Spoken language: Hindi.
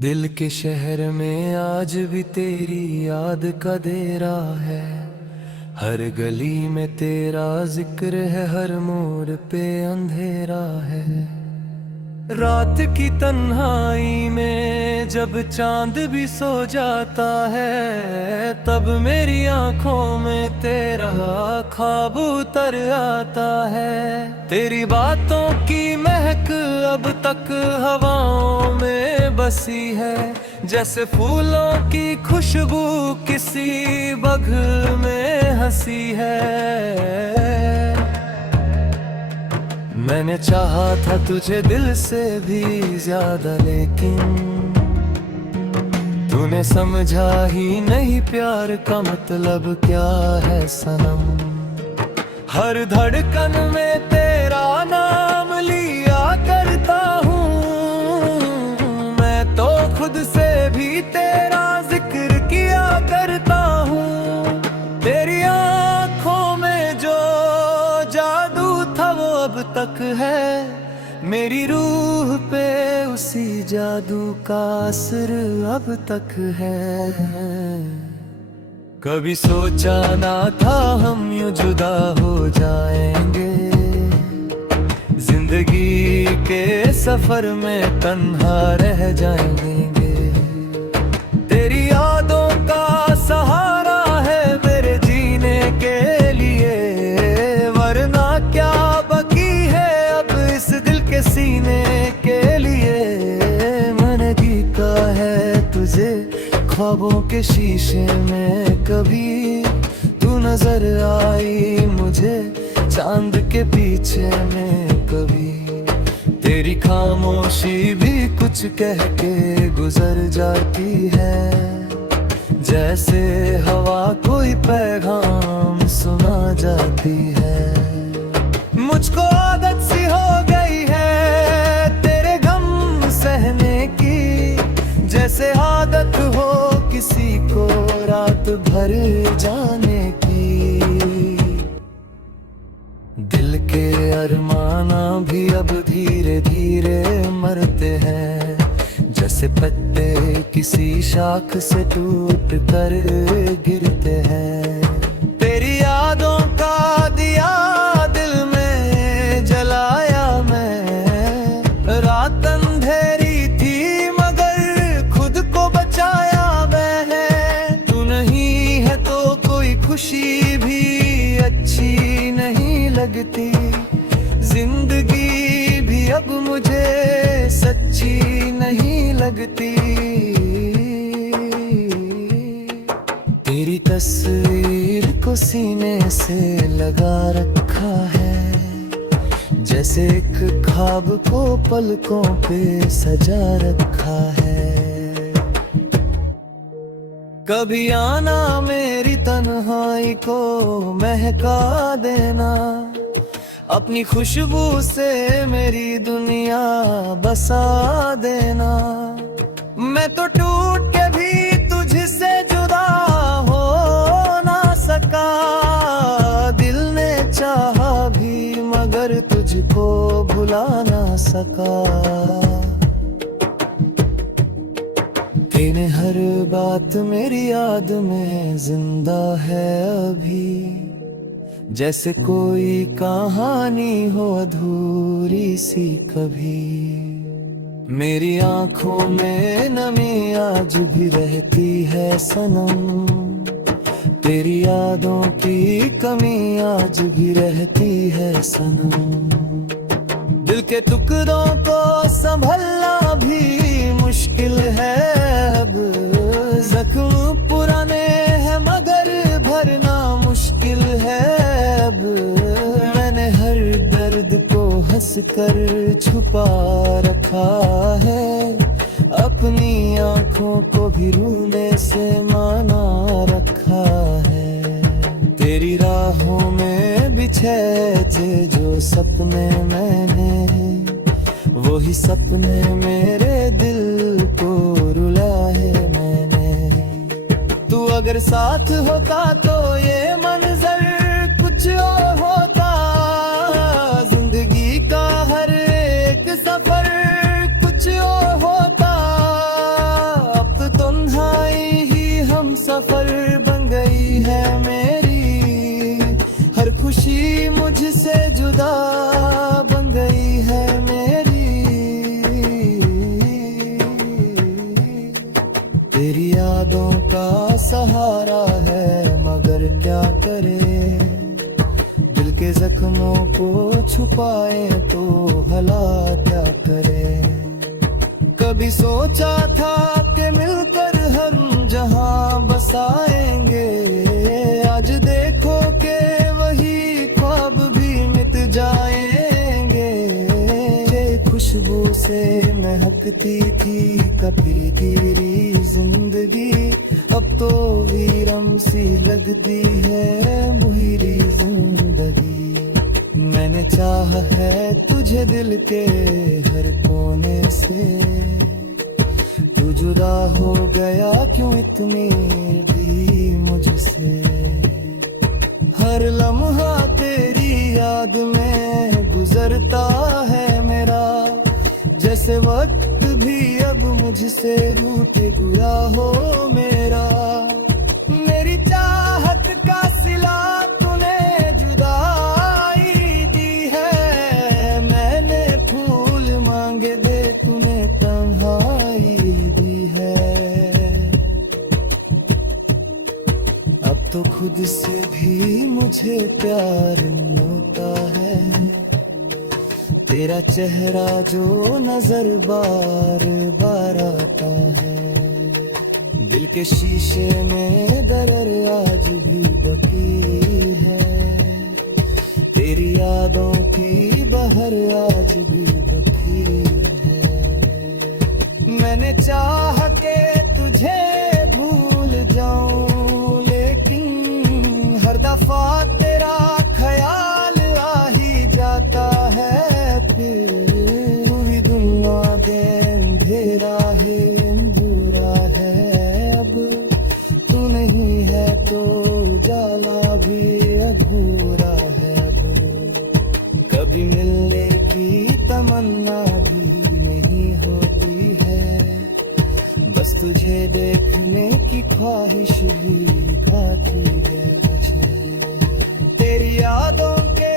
दिल के शहर में आज भी तेरी याद का डेरा है। हर गली में तेरा जिक्र है, हर मोड़ पे अंधेरा है। रात की तन्हाई में जब चांद भी सो जाता है, तब मेरी आंखों में तेरा ख्वाब उतर आता है। तेरी बातों की महक अब तक हवाओं में बसी है, जैसे फूलों की खुशबू किसी बगल में हंसी है। मैंने चाहा था तुझे दिल से भी ज्यादा, लेकिन तूने समझा ही नहीं प्यार का मतलब क्या है सनम। हर धड़कन में तेरा नाम लिया करता हूँ, मैं तो खुद से भी तेरा जिक्र किया करता हूँ। तेरी आँखों में जो जादू था वो अब तक है, मेरी रूह पे उसी जादू का असर अब तक है। कभी सोचा ना था हम यूं जुदा हो जाएंगे, जिंदगी के सफर में तन्हा रह जाएंगे। तेरी यादों का सहारा है मेरे जीने के लिए, वरना क्या बकी है अब इस दिल के सीने के लिए। मन जीता है तुझे ख्वाबों के शीशे में, कभी तू नजर आई मुझे चांद के पीछे में। कभी तेरी खामोशी भी कुछ कह के गुजर जाती है, जैसे हवा कोई पैगाम सुना जाती है। मुझको आदत सी हो गई है तेरे गम सहने की, जैसे आदत हो किसी को रात भर जाने की। दिल के अरमाना भी अब धीरे धीरे मरते हैं, जैसे पत्ते किसी शाख से टूट कर गिरते हैं। तेरी यादों का दिया दिल में जलाया मैं, रात अंधेरी थी मगर खुद को बचाया मैंने। तू नहीं है तो कोई खुशी भी अच्छी नहीं लगती, जिंदगी भी अब मुझे सच्ची नहीं लगती। तेरी तस्वीर को सीने से लगा रखा है, जैसे एक ख्वाब को पलकों पे सजा रखा है। कभी आना मेरी तन्हाई को महका देना, अपनी खुशबू से मेरी दुनिया बसा देना। मैं तो टूट के भी तुझसे जुदा हो ना सका, दिल ने चाहा भी मगर तुझको भुला ना सका। तेरे हर बात मेरी याद में जिंदा है अभी, जैसे कोई कहानी हो अधूरी सी कभी। मेरी आंखों में नमी आज भी रहती है सनम, तेरी यादों की कमी आज भी रहती है सनम। दिल के टुकड़ों को संभलना भी मुश्किल है अब, जख्म पुराने हैं मगर भरना मुश्किल है अब। मैंने हर दर्द को हंस कर छुपा रखा है, अपनी आंखों को भी रोने से माना रखा है। तेरी राहों में बिछे थे जो सपने मैंने, वही सपने मेरे दिल को रुला है मैंने। तू अगर साथ होता तो ये मंजर कुछ और होता, जिंदगी का हर एक सफर कुछ और होता। सफर बन गई है मेरी, हर खुशी मुझसे जुदा बन गई है मेरी। तेरी यादों का सहारा है मगर क्या करे, दिल के जख्मों को छुपाए तो भला क्या करे। कभी सोचा था कि मिलकर हम जहां बसाएंगे, आज देखो कि वही ख्वाब भी मिट जाएंगे। खुशबू से महकती थी कभी तेरी जिंदगी, अब तो वीरम सी लगती है मुहिरी जिंदगी। मैंने चाहा है तुझे दिल के हर कोने से, तू जुदा हो गया क्यों इतनी भी मुझसे। हर लम्हा तेरी याद में गुजरता है मेरा, जैसे वक्त भी अब मुझसे रूठ गया हो मेरा। मेरी चाहत का सिला तूने जुदाई दी है, मैंने फूल मांगे दे तूने तन्हाई दी है। अब तो खुद से भी मुझे प्यार होता है, तेरा चेहरा जो नजर बार बार आता है। दिल के शीशे में दरर आज भी बकी है, तेरी यादों की बहर आज भी बकी है। मैंने चाहा के तुझे भूल जाऊं, लेकिन हर दफा तेरा ख्याल आ ही जाता है। तू भी दुनिया दे अंधेरा है अंधूरा है, अब तू नहीं है तो उजाला भी अधूरा है। अब कभी मिलने की तमन्ना भी नहीं होती है, बस तुझे देखने की ख्वाहिश भी खाती है। तेरी यादों के